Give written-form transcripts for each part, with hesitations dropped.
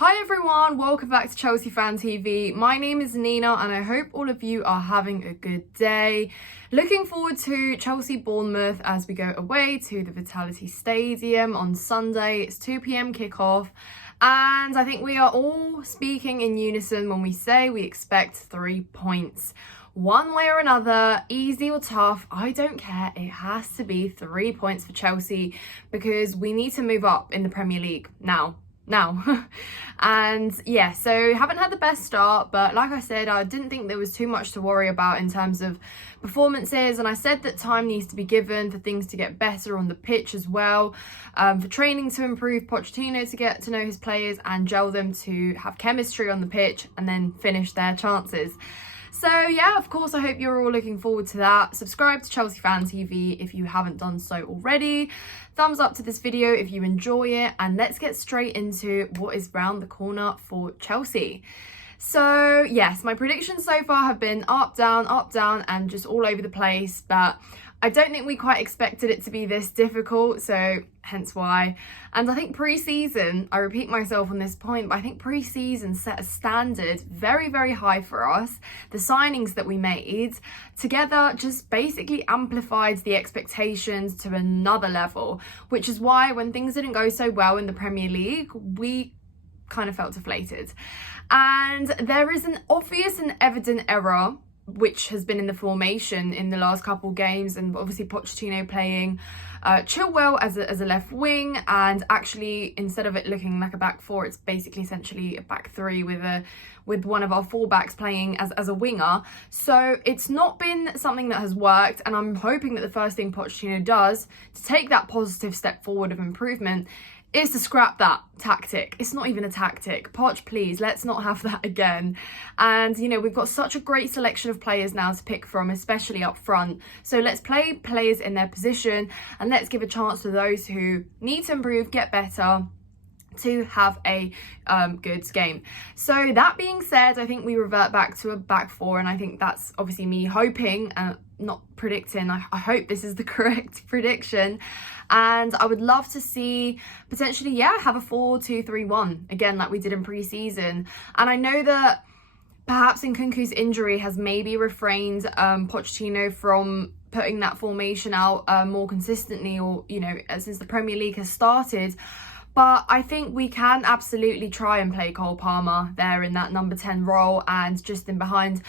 Hi everyone, welcome back to Chelsea Fan TV. My name is Nina and I hope all of you are having a good day. Looking forward to Chelsea Bournemouth as we go away to the Vitality Stadium on Sunday. It's 2 p.m. kickoff and I think we are all speaking in unison when we say we expect 3 points. One way or another, easy or tough, I don't care. It has to be 3 points for Chelsea because we need to move up in the Premier League now. And yeah, so haven't had the best start, but like I said, I didn't think there was too much to worry about in terms of performances, and I said that time needs to be given for things to get better on the pitch as well, for training to improve, Pochettino to get to know his players and gel them to have chemistry on the pitch and then finish their chances. So yeah, of course, I hope you're all looking forward to that. Subscribe to Chelsea Fan TV if you haven't done so already. Thumbs up to this video if you enjoy it. And let's get straight into what is round the corner for Chelsea. So yes, my predictions so far have been up, down, and just all over the place. But I don't think we quite expected it to be this difficult, so hence why. And I think pre-season, I repeat myself on this point, but I think pre-season set a standard very, very high for us. The signings that we made together just basically amplified the expectations to another level, which is why when things didn't go so well in the Premier League, we kind of felt deflated. And there is an obvious and evident error which has been in the formation in the last couple games, and obviously Pochettino playing Chilwell as a left wing, and actually instead of it looking like a back four, it's basically essentially a back three with one of our fullbacks playing as a winger. So it's not been something that has worked, and I'm hoping that the first thing Pochettino does to take that positive step forward of improvement is to scrap that tactic. It's not even a tactic. Poch, please, let's not have that again. And, you know, we've got such a great selection of players now to pick from, especially up front. So let's play players in their position and let's give a chance to those who need to improve, get better, to have a good game. So that being said, I think we revert back to a back four, and I think that's obviously me hoping and not predicting. I hope this is the correct prediction, and I would love to see potentially have a 4-2-3-1 again like we did in pre-season. And I know that perhaps Nkunku's injury has maybe refrained Pochettino from putting that formation out more consistently, or since the Premier League has started. But I think we can absolutely try and play Cole Palmer there in that number 10 role, and just in behind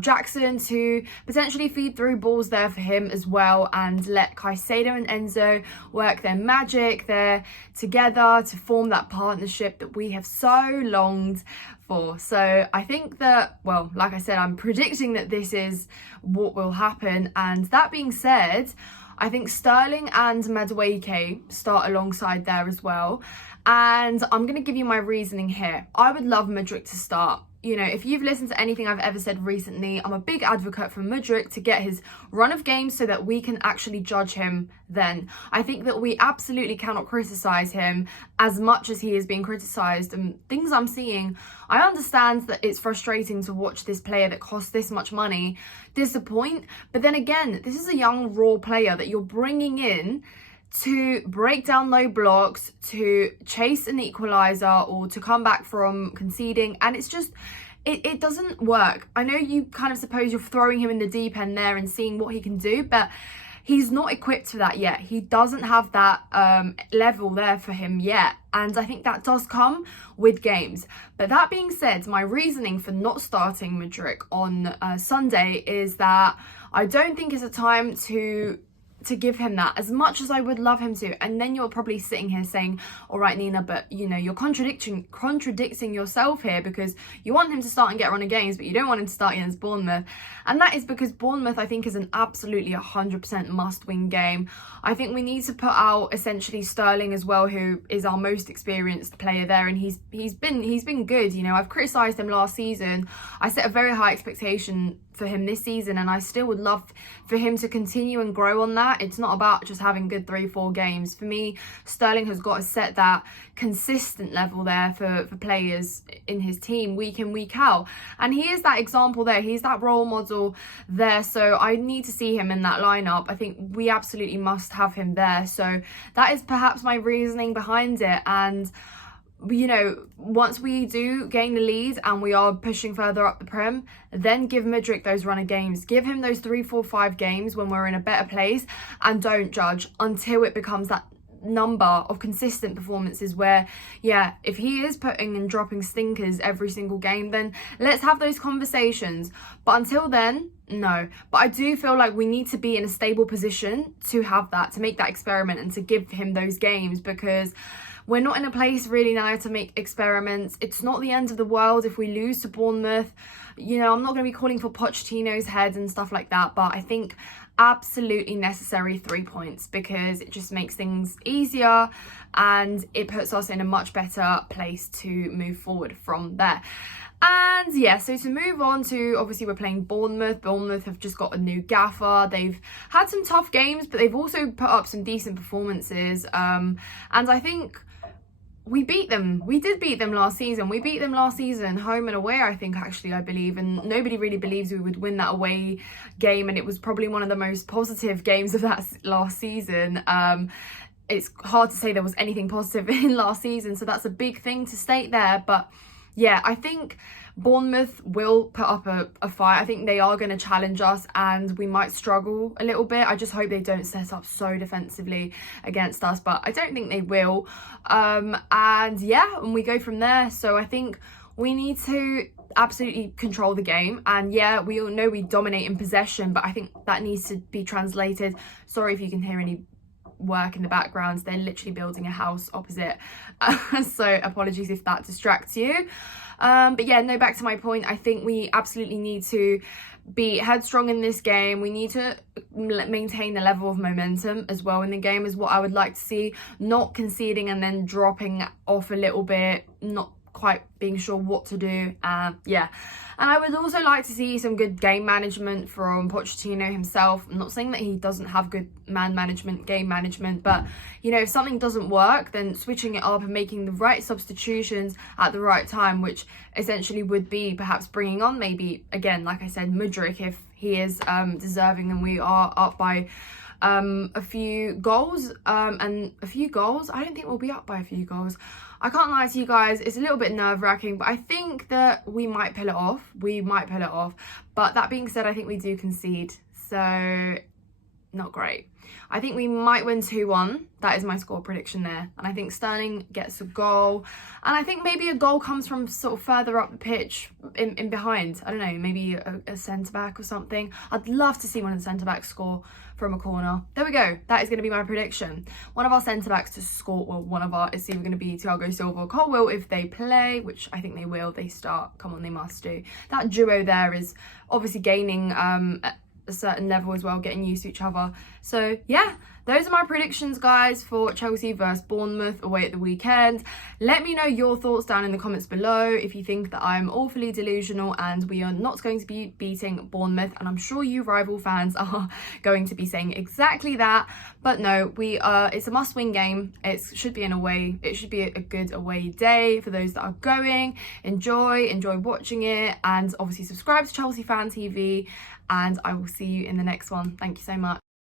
Jackson to potentially feed through balls there for him as well, and let Caicedo and Enzo work their magic there together to form that partnership that we have so longed for. So I think that, well, like I said, I'm predicting that this is what will happen. And that being said, I think Sterling and Madueke start alongside there as well. And I'm going to give you my reasoning here. I would love Mudryk to start. You know, if you've listened to anything I've ever said recently, I'm a big advocate for Mudryk to get his run of games so that we can actually judge him then. I think that we absolutely cannot criticise him as much as he is being criticised. And things I'm seeing, I understand that it's frustrating to watch this player that costs this much money disappoint. But then again, this is a young, raw player that you're bringing in to break down low blocks, to chase an equaliser, or to come back from conceding, and it's just it doesn't work. I know you kind of suppose you're throwing him in the deep end there and seeing what he can do, but he's not equipped for that yet. He doesn't have that level there for him yet, and I think that does come with games. But that being said, my reasoning for not starting Mudryk on Sunday is that I don't think it's a time to give him that, as much as I would love him to. And then you're probably sitting here saying, all right, Nina, but you're contradicting yourself here, because you want him to start and get a run of games, but you don't want him to start against Bournemouth. And that is because Bournemouth, I think, is an absolutely 100% must-win game. I think we need to put out essentially Sterling as well, who is our most experienced player there, and he's been good. I've criticised him last season. I set a very high expectation for him this season, and I still would love for him to continue and grow on that. It's not about just having good 3-4 games. For me, Sterling has got to set that consistent level there for players in his team week in, week out, and he is that example there. He's that role model there, so I need to see him in that lineup. I think we absolutely must have him there. So that is perhaps my reasoning behind it. And you know, once we do gain the lead and we are pushing further up the Prem, then give Mudryk those run of games. Give him those 3, 4, 5 games when we're in a better place, and don't judge until it becomes that number of consistent performances where, yeah, if he is putting and dropping stinkers every single game, then let's have those conversations. But until then, no. But I do feel like we need to be in a stable position to have that, to make that experiment and to give him those games, because we're not in a place really now to make experiments. It's not the end of the world if we lose to Bournemouth. You know, I'm not going to be calling for Pochettino's head and stuff like that, but I think absolutely necessary 3 points, because it just makes things easier and it puts us in a much better place to move forward from there. And yeah, so to move on to, obviously we're playing Bournemouth. Bournemouth have just got a new gaffer. They've had some tough games, but they've also put up some decent performances. And I think we beat them. We did beat them last season. We beat them last season, home and away, I think, actually, I believe. And nobody really believes we would win that away game. And it was probably one of the most positive games of that last season. It's hard to say there was anything positive in last season. So that's a big thing to state there. But yeah, I think Bournemouth will put up a fight. I think they are going to challenge us and we might struggle a little bit. I just hope they don't set up so defensively against us, but I don't think they will. And yeah, and we go from there. So I think we need to absolutely control the game. And yeah, we all know we dominate in possession, but I think that needs to be translated. Sorry if you can hear any work in the background. They're literally building a house opposite. So apologies if that distracts you. But yeah, no, back to my point. I think we absolutely need to be headstrong in this game. We need to maintain the level of momentum as well in the game, is what I would like to see. Not conceding and then dropping off a little bit, not quite being sure what to do. Yeah, and I would also like to see some good game management from Pochettino himself. I'm not saying that he doesn't have good man management, game management, but you know, if something doesn't work, then switching it up and making the right substitutions at the right time, which essentially would be perhaps bringing on, maybe again, like I said, Mudryk if he is deserving and we are up by a few goals. And a few goals, I don't think we'll be up by a few goals. I can't lie to you guys, it's a little bit nerve-wracking, but I think that we might pull it off. We might pull it off. But that being said, I think we do concede. So, not great. I think we might win 2-1. That is my score prediction there. And I think Sterling gets a goal. And I think maybe a goal comes from sort of further up the pitch in behind. I don't know, maybe a centre-back or something. I'd love to see one of the centre-backs score from a corner. There we go. That is going to be my prediction. One of our centre-backs to score, well, one of our, it's either going to be Thiago Silva or Chilwell if they play, which I think they will. They start. Come on, they must do. That duo there is obviously gaining a certain level as well, getting used to each other. So yeah, those are my predictions, guys, for Chelsea versus Bournemouth away at the weekend. Let me know your thoughts down in the comments below if you think that I'm awfully delusional and we are not going to be beating Bournemouth, and I'm sure you rival fans are going to be saying exactly that. But no, it's a must-win game. It should be it should be a good away day for those that are going. Enjoy watching it, and obviously subscribe to Chelsea Fan TV, and I will see you in the next one. Thank you so much.